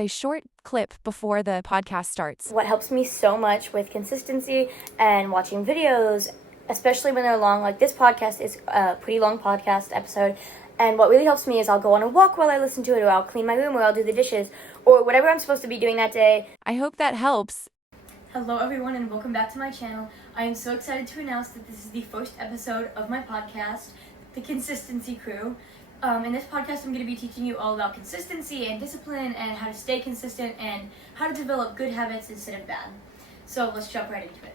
a short clip before the podcast starts. What helps me so much with consistency and watching videos, especially when they're long, like this podcast is a pretty long podcast episode, and what really helps me is I'll go on a walk while I listen to it, or I'll clean my room, or I'll do the dishes, or whatever I'm supposed to be doing that day. I hope that helps. Hello everyone and welcome back to my channel. I am so excited to announce that this is the first episode of my podcast, The Consistency Crew. In this podcast I'm going to be teaching you all about consistency and discipline and how to stay consistent and how to develop good habits instead of bad. So let's jump right into it.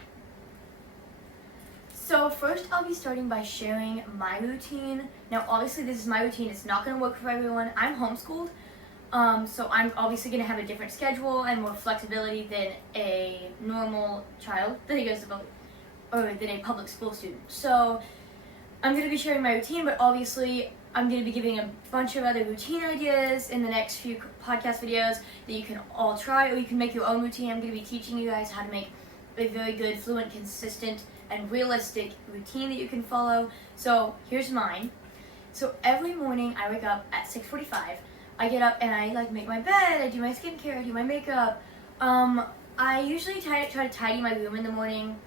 So first I'll be starting by sharing my routine. Now obviously this is my routine, it's not going to work for everyone. I'm homeschooled. So I'm obviously going to have a different schedule and more flexibility than a normal child that goes to than a public school student. So I'm going to be sharing my routine, but obviously I'm going to be giving a bunch of other routine ideas in the next few podcast videos that you can all try, or you can make your own routine. I'm going to be teaching you guys how to make a very good, fluent, consistent, and realistic routine that you can follow. So here's mine. So every morning I wake up at 6:45. I get up and I make my bed, I do my skincare, I do my makeup. I usually try to tidy my room in the morning.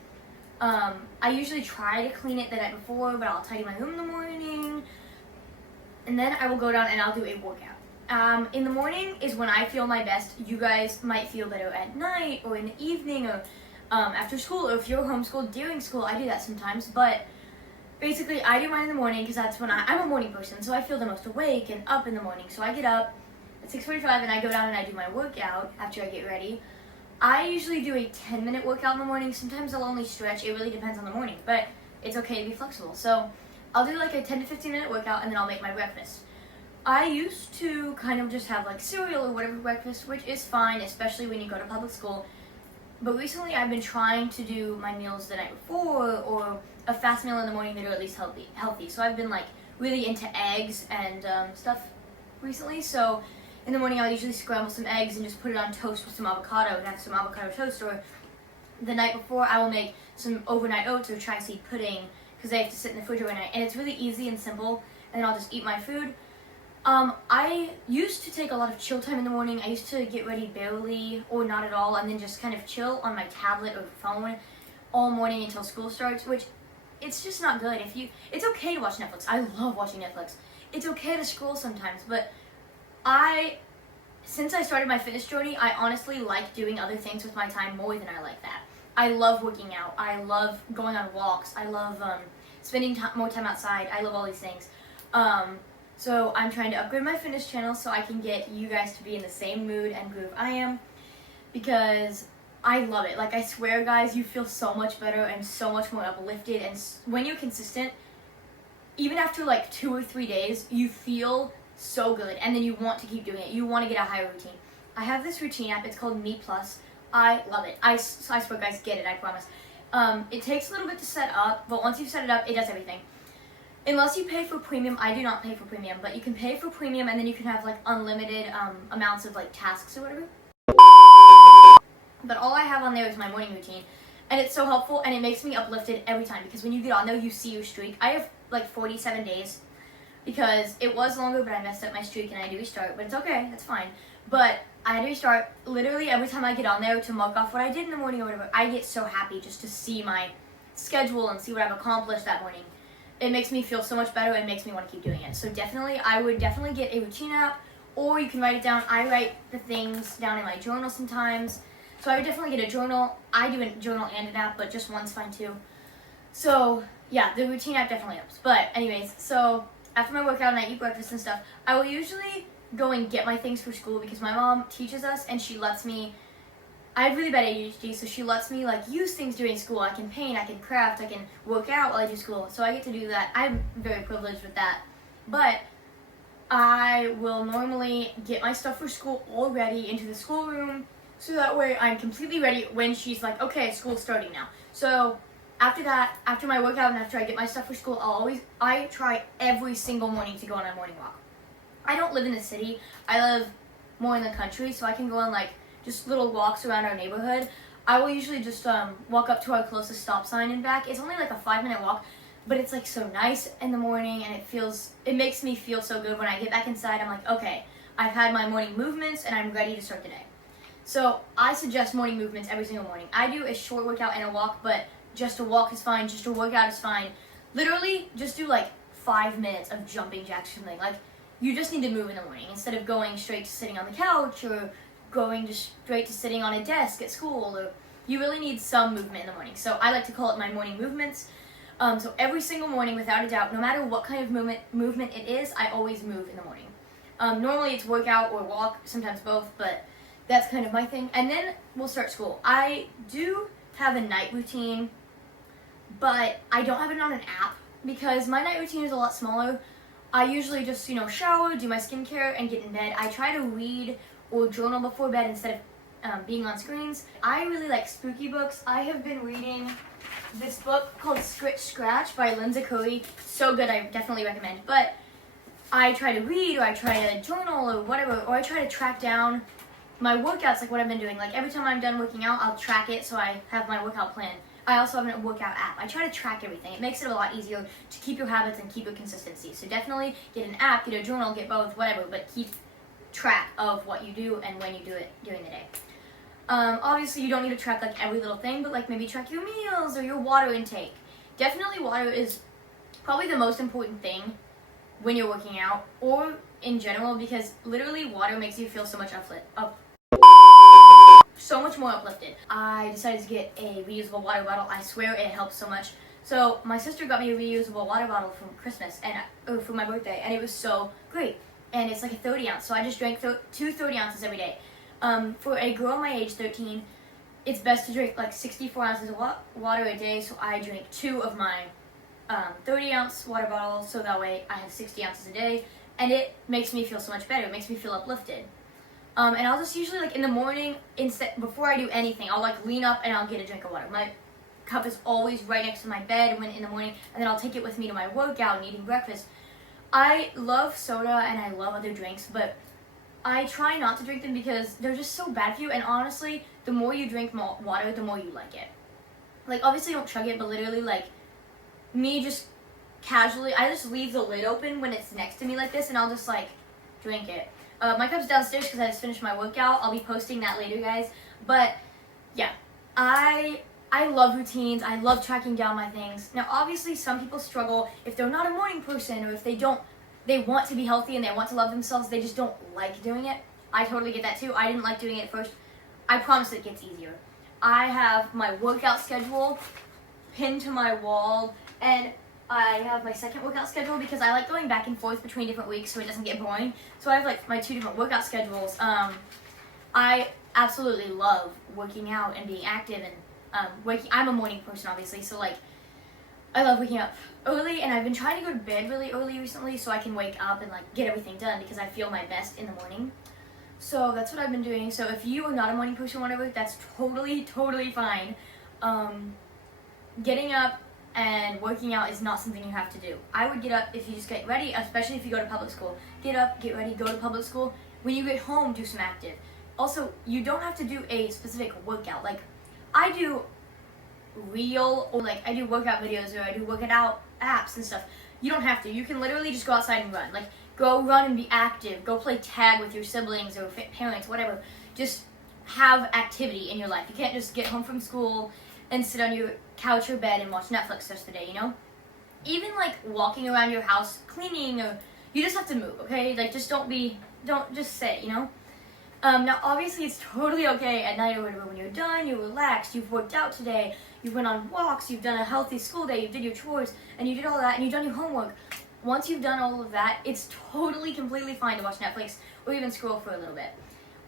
I usually try to clean it the night before, but I'll tidy my room in the morning. And then I will go down and I'll do a workout. In the morning is when I feel my best. You guys might feel better at night or in the evening or after school, or if you're homeschooled during school. I do that sometimes, but basically, I do mine in the morning because that's when I'm a morning person, so I feel the most awake and up in the morning. So I get up at 6:45 and I go down and I do my workout after I get ready. I usually do a 10-minute workout in the morning. Sometimes I'll only stretch. It really depends on the morning, but it's okay to be flexible. So I'll do like a 10 to 15 minute workout and then I'll make my breakfast. I used to kind of just have like cereal or whatever breakfast, which is fine, especially when you go to public school. But recently I've been trying to do my meals the night before or a fast meal in the morning that are at least healthy. So I've been like really into eggs and stuff recently. So in the morning I'll usually scramble some eggs and just put it on toast with some avocado and have some avocado toast. Or the night before I will make some overnight oats or tri-seed pudding because they have to sit in the fridge overnight. And it's really easy and simple, and then I'll just eat my food. I used to take a lot of chill time in the morning. I used to get ready barely or not at all and then just kind of chill on my tablet or phone all morning until school starts, which it's just not good. It's okay to watch Netflix. I love watching Netflix. It's okay to scroll sometimes, but since I started my fitness journey, I honestly like doing other things with my time more than I like that. I love working out. I love going on walks. I love spending more time outside. I love all these things. So I'm trying to upgrade my fitness channel so I can get you guys to be in the same mood and groove I am, because I love it. Like, I swear, guys, you feel so much better and so much more uplifted. And when you're consistent, even after like 2 or 3 days, you feel so good. And then you want to keep doing it. You want to get a higher routine. I have this routine app. It's called Me Plus. I love it. I swear, guys, get it. I promise. It takes a little bit to set up, but once you've set it up, it does everything. Unless you pay for premium. I do not pay for premium, but you can pay for premium and then you can have like unlimited amounts of like tasks or whatever. But all I have on there is my morning routine, and it's so helpful and it makes me uplifted every time, because when you get on there you see your streak. I have like 47 days because it was longer, but I messed up my streak and I had to restart, but it's okay, that's fine. But I had to restart literally every time I get on there to mark off what I did in the morning or whatever. I get so happy just to see my schedule and see what I've accomplished that morning. It makes me feel so much better and makes me want to keep doing it. So I would definitely get a routine app, or you can write it down. I write the things down in my journal sometimes. So I would definitely get a journal. I do a journal and an app, but just one's fine too. So yeah, the routine app definitely helps. But anyways, so after my workout and I eat breakfast and stuff, I will usually go and get my things for school because my mom teaches us and she lets me. I have really bad ADHD, so she lets me like use things during school. I can paint, I can craft, I can work out while I do school. So I get to do that. I'm very privileged with that. But I will normally get my stuff for school all ready into the schoolroom, so that way I'm completely ready when she's like, okay, school's starting now. So after that, after my workout and after I get my stuff for school, I try every single morning to go on a morning walk. I don't live in the city. I live more in the country, so I can go on like just little walks around our neighborhood. I will usually just walk up to our closest stop sign and back. It's only like a 5-minute walk, but it's like so nice in the morning, and it makes me feel so good when I get back inside. I'm like, okay, I've had my morning movements, and I'm ready to start the day. So I suggest morning movements every single morning. I do a short workout and a walk, but just a walk is fine, just a workout is fine. Literally, just do like 5 minutes of jumping jacks or something. Like, you just need to move in the morning instead of going straight to sitting on the couch or going just straight to sitting on a desk at school. Or you really need some movement in the morning. So I like to call it my morning movements. So every single morning, without a doubt, no matter what kind of movement it is, I always move in the morning. Normally it's workout or walk, sometimes both, but that's kind of my thing. And then we'll start school. I do have a night routine, but I don't have it on an app because my night routine is a lot smaller. I usually just, shower, do my skincare, and get in bed. I try to read or journal before bed instead of being on screens. I really like spooky books. I have been reading this book called Scritch Scratch by Lindsay Curry. So good, I definitely recommend. But I try to read, or I try to journal, or whatever, or I try to track down my workouts, like what I've been doing. Like every time I'm done working out, I'll track it so I have my workout plan. I also have a workout app. I try to track everything. It makes it a lot easier to keep your habits and keep your consistency. So definitely get an app, get a journal, get both, whatever, but keep track of what you do and when you do it during the day. Obviously, you don't need to track like every little thing, but like maybe track your meals or your water intake. Definitely water is probably the most important thing when you're working out or in general, because literally water makes you feel so much so much more uplifted. I decided to get a reusable water bottle. I swear it helps so much. So my sister got me a reusable water bottle for Christmas and for my birthday, and it was so great. And it's like a 30 ounce, so I just drank 2 30 ounces every day. For a girl my age, 13, it's best to drink like 64 ounces of water a day, so I drink 2 of my 30 ounce water bottles, so that way I have 60 ounces a day, and it makes me feel so much better. It makes me feel uplifted. And I'll just usually, like in the morning, before I do anything, I'll like lean up and I'll get a drink of water. My cup is always right next to my bed in the morning, and then I'll take it with me to my workout and eating breakfast. I love soda and I love other drinks, but I try not to drink them because they're just so bad for you, and honestly, the more you drink water, the more you like it. Like, obviously don't chug it, but literally, like, me just casually, I just leave the lid open when it's next to me like this, and I'll just, like, drink it. My cup's downstairs because I just finished my workout. I'll be posting that later, guys. But, yeah, I love routines. I love tracking down my things. Now, obviously, some people struggle if they're not a morning person, or if they want to be healthy and they want to love themselves, they just don't like doing it. I totally get that too. I didn't like doing it at first. I promise it gets easier. I have my workout schedule pinned to my wall, and I have my second workout schedule because I like going back and forth between different weeks so it doesn't get boring. So I have like my 2 different workout schedules. I absolutely love working out and being active, and I'm a morning person, obviously, so like I love waking up early, and I've been trying to go to bed really early recently so I can wake up and like get everything done because I feel my best in the morning. So that's what I've been doing. So if you are not a morning person or whatever, that's totally fine. Getting up and working out is not something you have to do. I would get up if you just get ready, especially if you go to public school. Get up, get ready, go to public school. When you get home, do some active. Also, you don't have to do a specific workout. Like, I do I do workout videos, or I do workout apps and stuff. You don't have to. You can literally just go outside and run. Like, go run and be active. Go play tag with your siblings or parents, whatever. Just have activity in your life. You can't just get home from school and sit on your couch or bed and watch Netflix the rest of the day, Even like walking around your house, cleaning, or you just have to move, okay? Like, just don't just sit, Now, obviously, it's totally okay at night or whatever. When you're done, you're relaxed, you've worked out today, you went on walks, you've done a healthy school day, you did your chores, and you did all that, and you've done your homework. Once you've done all of that, it's totally, completely fine to watch Netflix or even scroll for a little bit.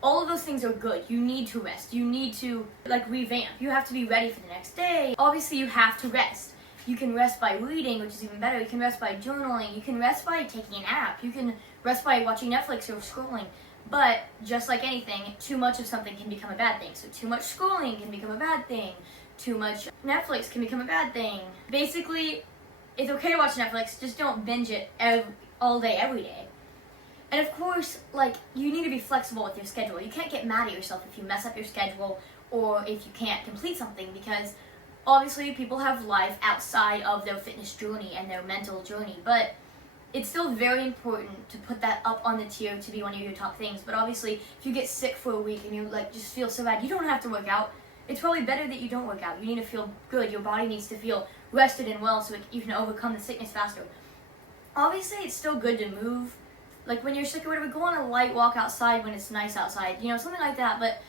All of those things are good. You need to rest. You need to, revamp. You have to be ready for the next day. Obviously, you have to rest. You can rest by reading, which is even better. You can rest by journaling. You can rest by taking a nap. You can rest by watching Netflix or scrolling. But just like anything, too much of something can become a bad thing. So too much scrolling can become a bad thing. Too much Netflix can become a bad thing. Basically, it's okay to watch Netflix, just don't binge it all day, every day. And of course, you need to be flexible with your schedule. You can't get mad at yourself if you mess up your schedule or if you can't complete something, because obviously people have life outside of their fitness journey and their mental journey. But it's still very important to put that up on the tier to be one of your top things. But obviously, if you get sick for a week and you like just feel so bad, you don't have to work out. It's probably better that you don't work out. You need to feel good. Your body needs to feel rested and well so you can overcome the sickness faster. Obviously, it's still good to move. Like when you're sick or whatever, go on a light walk outside when it's nice outside. You know, something like that. But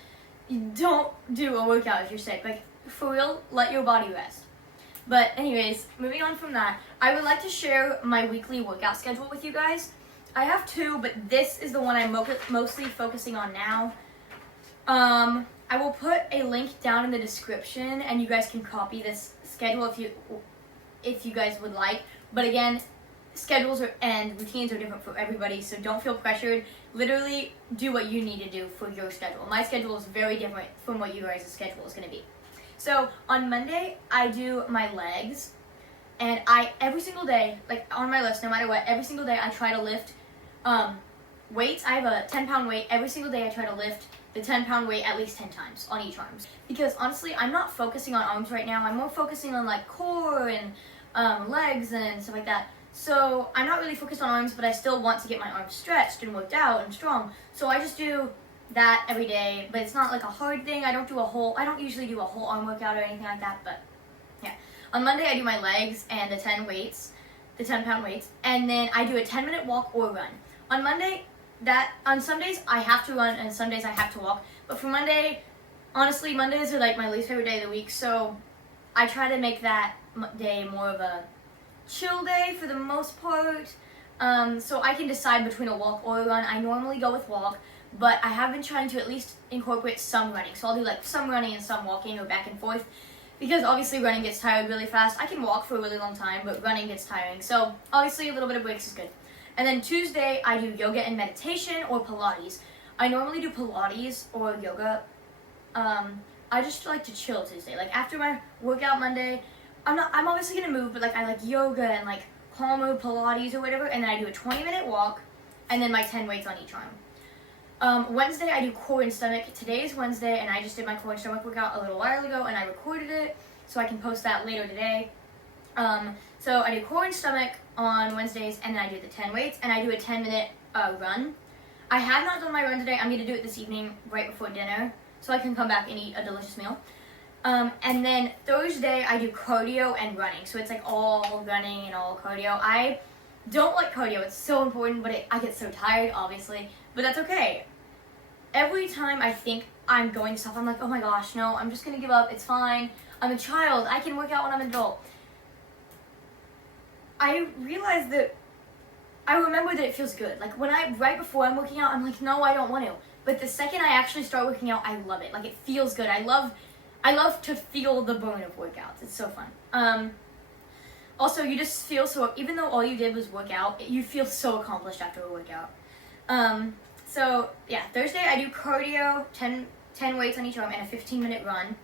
you don't do a workout if you're sick. Like, for real, let your body rest. But anyways, moving on from that, I would like to share my weekly workout schedule with you guys. I have two, but this is the one I'm mostly focusing on now. I will put a link down in the description, and you guys can copy this schedule if you guys would like. But again, schedules and routines are different for everybody, so don't feel pressured. Literally, do what you need to do for your schedule. My schedule is very different from what you guys' schedule is going to be. So on Monday, I do my legs, and every single day, like on my list, no matter what, every single day I try to lift weights. I have a 10-pound weight. Every single day I try to lift the 10-pound weight at least 10 times on each arm. Because honestly, I'm not focusing on arms right now. I'm more focusing on like core and legs and stuff like that. So I'm not really focused on arms, but I still want to get my arms stretched and worked out and strong. So I just do that every day, but it's not like a hard thing. I don't usually do a whole arm workout or anything like that, but yeah. On Monday, I do my legs and the 10-pound weights, and then I do a 10-minute walk or run. On some days I have to run and some days I have to walk, but for Monday, honestly, Mondays are like my least favorite day of the week, so I try to make that day more of a chill day for the most part, so I can decide between a walk or a run. I normally go with walk, but I have been trying to at least incorporate some running. So I'll do like some running and some walking or back and forth, because obviously running gets tired really fast. I can walk for a really long time, but running gets tiring. So obviously a little bit of breaks is good. And then Tuesday, I do yoga and meditation or Pilates. I normally do Pilates or yoga. I just like to chill Tuesday. Like after my workout Monday, I'm obviously gonna move, but like I like yoga and like calmer Pilates or whatever, and then I do a 20-minute walk, and then my 10 weights on each arm. Wednesday, I do core and stomach. Today is Wednesday, and I just did my core and stomach workout a little while ago, and I recorded it, so I can post that later today. So I do core and stomach on Wednesdays, and then I do the 10 weights, and I do a 10-minute run. I have not done my run today. I'm going to do it this evening right before dinner, so I can come back and eat a delicious meal. And then Thursday, I do cardio and running, so it's like all running and all cardio. I don't like cardio. It's so important, but I get so tired, obviously, but that's okay. Every time I think I'm going to stop, I'm like, oh my gosh, no, I'm just going to give up. It's fine. I'm a child. I can work out when I'm an adult. I remember that it feels good. Like right before I'm working out, I'm like, no, I don't want to. But the second I actually start working out, I love it. Like it feels good. I love to feel the burn of workouts. It's so fun. Also, you just feel so, even though all you did was work out, you feel so accomplished after a workout. So yeah, Thursday I do cardio, 10 weights on each arm, and a 15-minute run.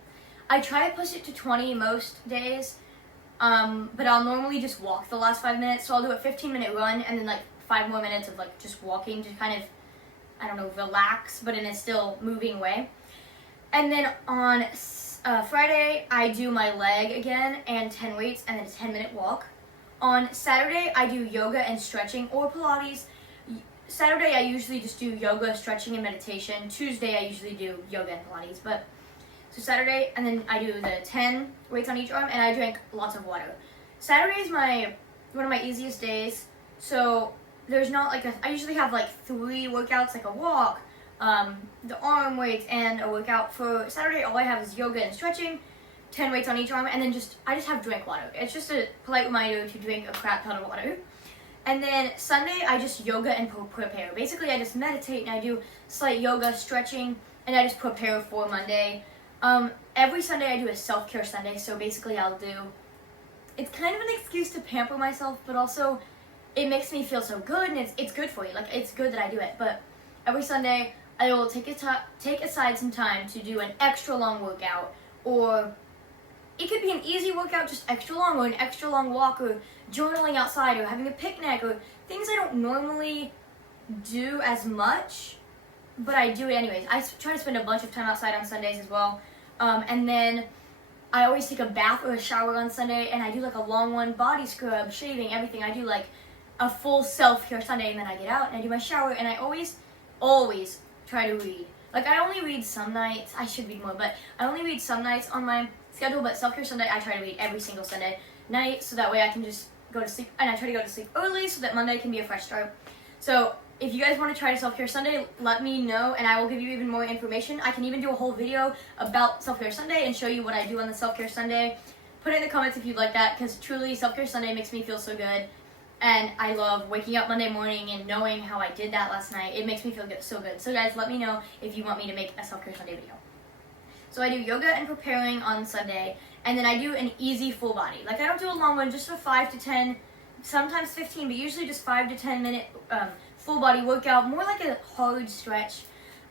I try to push it to 20 most days, but I'll normally just walk the last 5 minutes. So I'll do a 15-minute run and then like 5 more minutes of like just walking to kind of, I don't know, relax, but in a still moving way. And then on Friday, I do my leg again and 10 weights and then a 10-minute walk. On Saturday, I do yoga and stretching or Pilates. Saturday, I usually just do yoga, stretching, and meditation. Tuesday, I usually do yoga and Pilates. So Saturday, and then I do the 10 weights on each arm, and I drink lots of water. Saturday is one of my easiest days, so there's not like I usually have like 3 workouts, like a walk, the arm weights, and a workout. For Saturday, all I have is yoga and stretching, 10 weights on each arm, and then I just have drink water. It's just a polite reminder to drink a crap ton of water. And then Sunday, I just yoga and prepare. Basically, I just meditate and I do slight yoga, stretching, and I just prepare for Monday. Every Sunday, I do a self-care Sunday. So basically, it's kind of an excuse to pamper myself, but also it makes me feel so good, and it's good for you. Like, it's good that I do it. But every Sunday, I will take aside some time to do an extra long workout, or it could be an easy workout, just extra long, or an extra long walk, or journaling outside, or having a picnic, or things I don't normally do as much, but I do it anyways. I try to spend a bunch of time outside on Sundays as well. And then I always take a bath or a shower on Sunday, and I do like a long one, body scrub, shaving, everything. I do like a full self-care Sunday, and then I get out and I do my shower, and I always try to read. Like, I only read some nights. I should read more, but I only read some nights on my schedule. But self-care Sunday, I try to read every single Sunday night, so that way I can just go to sleep. And I try to go to sleep early so that Monday can be a fresh start. So if you guys want to try to self-care Sunday, let me know, and I will give you even more information. I can even do a whole video about self-care Sunday and show you what I do on the self-care Sunday. Put it in the comments if you'd like that, because truly, self-care Sunday makes me feel so good. And I love waking up Monday morning and knowing how I did that last night. It makes me feel so good. So guys, let me know if you want me to make a self-care Sunday video. So I do yoga and preparing on Sunday, and then I do an easy full body. Like, I don't do a long one, just a 5 to 10, sometimes 15, but usually just 5 to 10 minute full body workout, more like a hard stretch.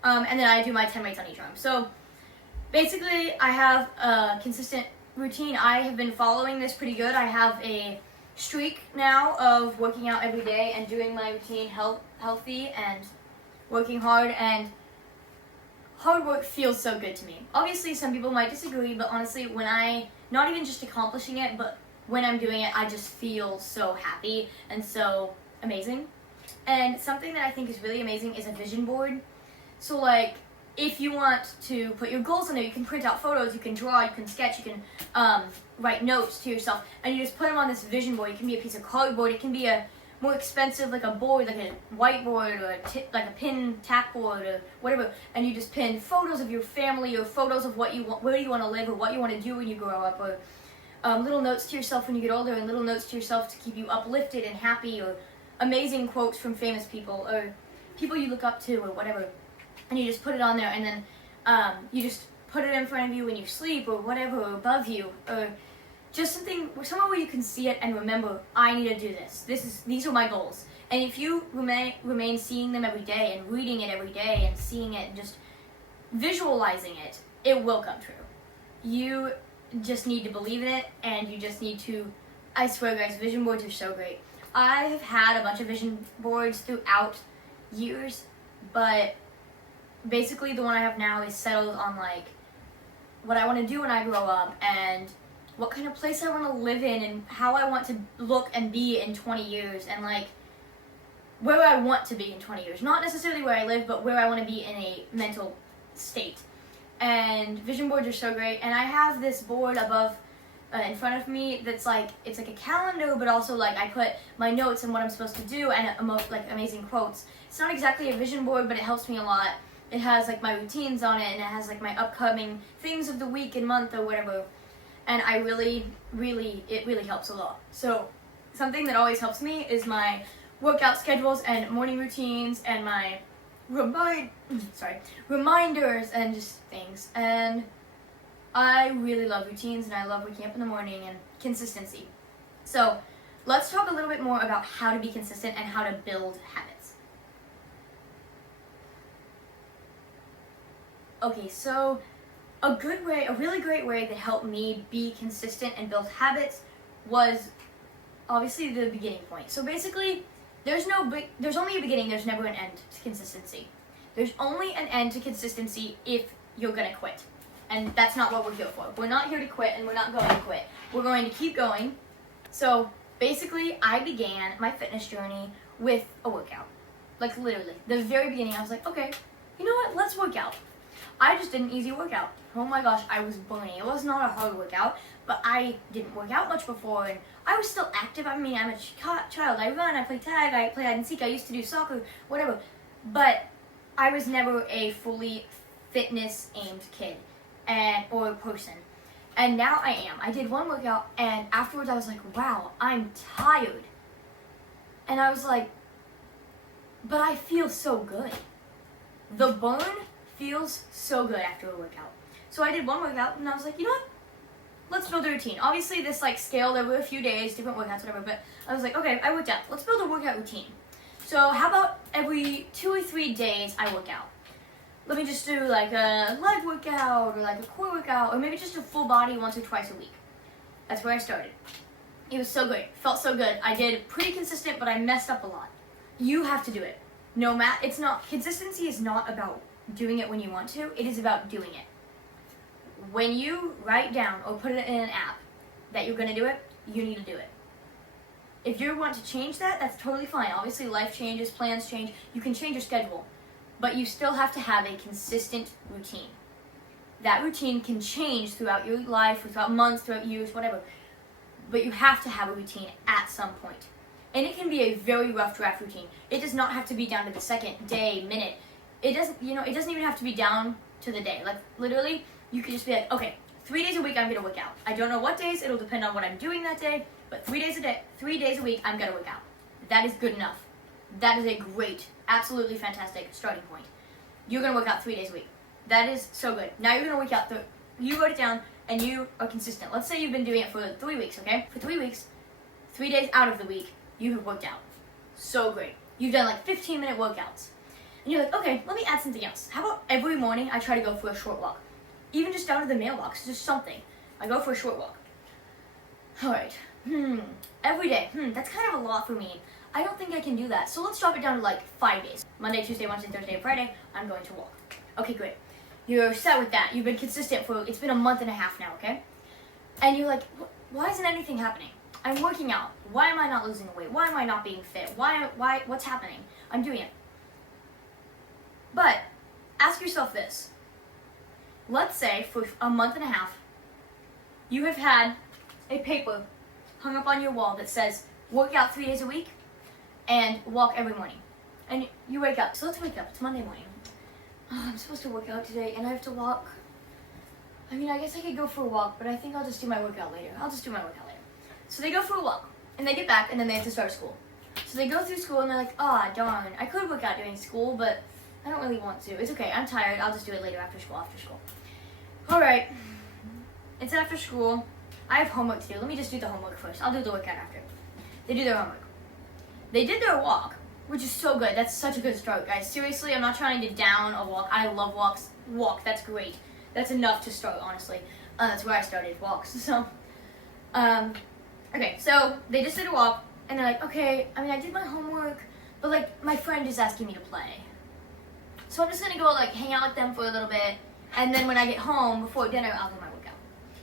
And then I do my 10 weights on each arm. So basically, I have a consistent routine. I have been following this pretty good. I have a streak now of working out every day and doing my routine healthy and working hard, and hard work feels so good to me. Obviously, some people might disagree, but honestly, when not even just accomplishing it, but when I'm doing it, I just feel so happy and so amazing. And something that I think is really amazing is a vision board. So like, if you want to put your goals in there, you can print out photos, you can draw, you can sketch, you can write notes to yourself, and you just put them on this vision board. It can be a piece of cardboard, it can be a more expensive, like a board, like a whiteboard, or like a pin tack board, or whatever, and you just pin photos of your family, or photos of what you want, where you want to live, or what you want to do when you grow up, or little notes to yourself when you get older, and little notes to yourself to keep you uplifted and happy, or amazing quotes from famous people, or people you look up to, or whatever. And you just put it on there, and then you just put it in front of you when you sleep, or whatever, or above you, or just somewhere where you can see it and remember, I need to do this. These are my goals. And if you remain seeing them every day and reading it every day and seeing it and just visualizing it, it will come true. You just need to believe in it, and you just need to, I swear guys, vision boards are so great. I have had a bunch of vision boards throughout years, but basically the one I have now is settled on like what I want to do when I grow up, and what kind of place I want to live in, and how I want to look and be in 20 years, and like where I want to be in 20 years. Not necessarily where I live, but where I want to be in a mental state. And vision boards are so great. And I have this board above in front of me that's like, it's like a calendar, but also like I put my notes and what I'm supposed to do, and like amazing quotes. It's not exactly a vision board, but it helps me a lot. It has like my routines on it, and it has like my upcoming things of the week and month or whatever. And I really helps a lot. So something that always helps me is my workout schedules and morning routines and my reminders and just things. And I really love routines, and I love waking up in the morning and consistency. So let's talk a little bit more about how to be consistent and how to build habits. Okay, so a really great way that helped me be consistent and build habits was obviously the beginning point. So basically, there's only a beginning, there's never an end to consistency. There's only an end to consistency if you're gonna quit. And that's not what we're here for. We're not here to quit, and we're not going to quit. We're going to keep going. So basically, I began my fitness journey with a workout. Like literally, the very beginning, I was like, okay, you know what, let's work out. I just did an easy workout. Oh my gosh, I was burning. It was not a hard workout, but I didn't work out much before, and I was still active. I mean, I'm a child. I run, I play tag, I play hide and seek, I used to do soccer, whatever. But I was never a fully fitness-aimed kid or person. And now I am. I did one workout, and afterwards I was like, wow, I'm tired. And I was like, but I feel so good. The burn feels so good after a workout. So I did one workout, and I was like, you know what? Let's build a routine. Obviously, this like scaled over a few days, different workouts, whatever, but I was like, okay, I worked out. Let's build a workout routine. So how about every 2 or 3 days I work out? Let me just do like a leg workout, or like a core workout, or maybe just a full body once or twice a week. That's where I started. It was so great. Felt so good. I did pretty consistent, but I messed up a lot. You have to do it. Consistency is not about doing it when you want to. It is about doing it. When you write down or put it in an app that you're going to do it, you need to do it. If you want to change that, that's totally fine. Obviously, life changes, plans change. You can change your schedule, but you still have to have a consistent routine. That routine can change throughout your life, throughout months, throughout years, whatever. But you have to have a routine at some point. And it can be a very rough draft routine. It does not have to be down to the second, day, minute. It doesn't even have to be down to the day. Like, literally, you could just be like, okay, 3 days a week I'm gonna work out. I don't know what days, it'll depend on what I'm doing that day, but 3 days a week I'm gonna work out. That is good enough. That is a great, absolutely fantastic starting point. You're gonna work out 3 days a week. That is so good. Now you're gonna work out, you wrote it down, and you are consistent. Let's say you've been doing it for 3 weeks, okay? For 3 weeks, 3 days out of the week, you have worked out. So great. You've done like 15-minute workouts. And you're like, okay, let me add something else. How about every morning I try to go for a short walk? Even just down to the mailbox, just something. I go for a short walk. All right. Every day. That's kind of a lot for me. I don't think I can do that. So let's drop it down to like 5 days. Monday, Tuesday, Wednesday, Thursday, and Friday, I'm going to walk. Okay, great. You're set with that. You've been consistent it's been a month and a half now, okay? And you're like, why isn't anything happening? I'm working out. Why am I not losing weight? Why am I not being fit? What's happening? I'm doing it. But ask yourself this. Let's say for a month and a half, you have had a paper hung up on your wall that says, work out 3 days a week and walk every morning. And you wake up. So let's wake up. It's Monday morning. Oh, I'm supposed to work out today and I have to walk. I mean, I guess I could go for a walk, but I think I'll just do my workout later. So they go for a walk and they get back and then they have to start school. So they go through school and they're like, oh, darn, I could work out during school, but I don't really want to. It's okay, I'm tired. I'll just do it later after school. All right, it's after school. I have homework to do. Let me just do the homework first. I'll do the workout after. They do their homework. They did their walk, which is so good. That's such a good start, guys. Seriously, I'm not trying to down a walk. I love walks. Walk, that's great. That's enough to start, honestly. That's where I started, walks. So, okay, so they just did a walk, and they're like, okay, I mean, I did my homework, but, like, my friend is asking me to play. So I'm just gonna go, like, hang out with them for a little bit, and then when I get home, before dinner, I'll do my workout.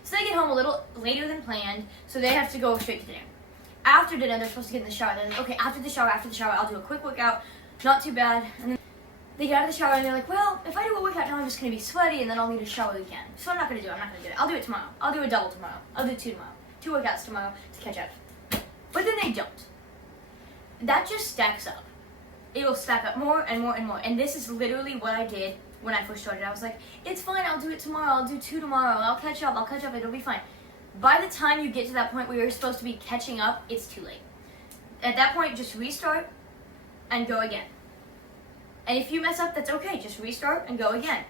So they get home a little later than planned, so they have to go straight to dinner. After dinner, they're supposed to get in the shower. They're like, okay, after the shower, I'll do a quick workout, not too bad. And then they get out of the shower, and they're like, well, if I do a workout now, I'm just gonna be sweaty, and then I'll need a shower again. So I'm not gonna do it. I'll do it tomorrow. I'll do a double tomorrow. I'll do 2 tomorrow. 2 workouts tomorrow to catch up. But then they don't. That just stacks up. It'll stack up more and more and more. And this is literally what I did when I first started. I was like, it's fine, I'll do it tomorrow. I'll do 2 tomorrow. I'll catch up, it'll be fine. By the time you get to that point where you're supposed to be catching up, it's too late. At that point, just restart and go again. And if you mess up, that's okay. Just restart and go again.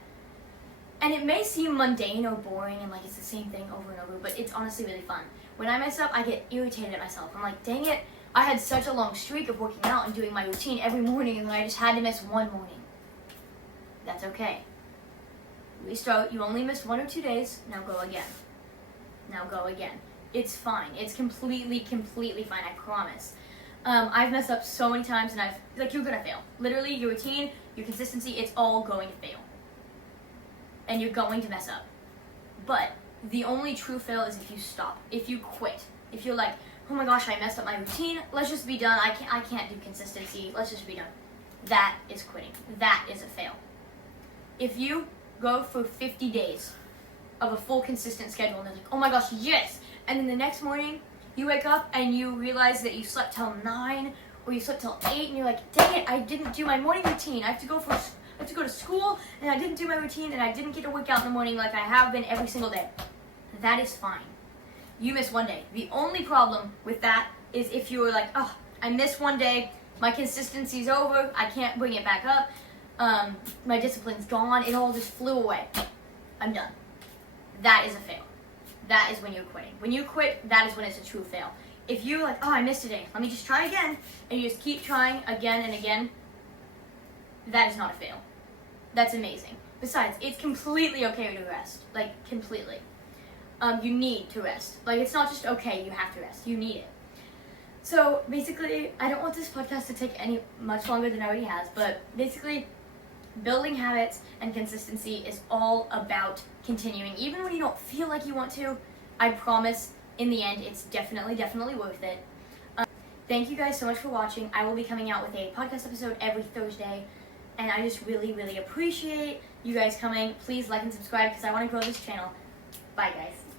And it may seem mundane or boring and like it's the same thing over and over, but it's honestly really fun. When I mess up, I get irritated at myself. I'm like, dang it, I had such a long streak of working out and doing my routine every morning, and then I just had to miss one morning. That's okay. Restart. You only missed 1 or 2 days. Now go again. It's fine. It's completely fine. I promise. I've messed up so many times, and you're gonna fail. Literally, your routine, your consistency, it's all going to fail. And you're going to mess up. But the only true fail is if you stop, if you quit, if you're like, oh my gosh, I messed up my routine, let's just be done, I can't do consistency, let's just be done. That is quitting. That is a fail. If you go for 50 days of a full consistent schedule and they're like, oh my gosh, yes, and then the next morning you wake up and you realize that you slept till 9 or you slept till 8 and you're like, dang it, I didn't do my morning routine, I have to go to school and I didn't do my routine and I didn't get to work out in the morning like I have been every single day. That is fine. You miss 1 day. The only problem with that is if you were like, oh, I missed 1 day, my consistency's over, I can't bring it back up, my discipline's gone, it all just flew away. I'm done. That is a fail. That is when you're quitting. When you quit, that is when it's a true fail. If you're like, oh, I missed a day, let me just try again, and you just keep trying again and again, that is not a fail. That's amazing. Besides, it's completely okay to rest. Like, completely. You need to rest. Like, it's not just okay, you have to rest. You need it. So, basically, I don't want this podcast to take much longer than it already has, but basically, building habits and consistency is all about continuing. Even when you don't feel like you want to, I promise, in the end, it's definitely worth it. Thank you guys so much for watching. I will be coming out with a podcast episode every Thursday, and I just really, really appreciate you guys coming. Please like and subscribe because I want to grow this channel. Bye, guys.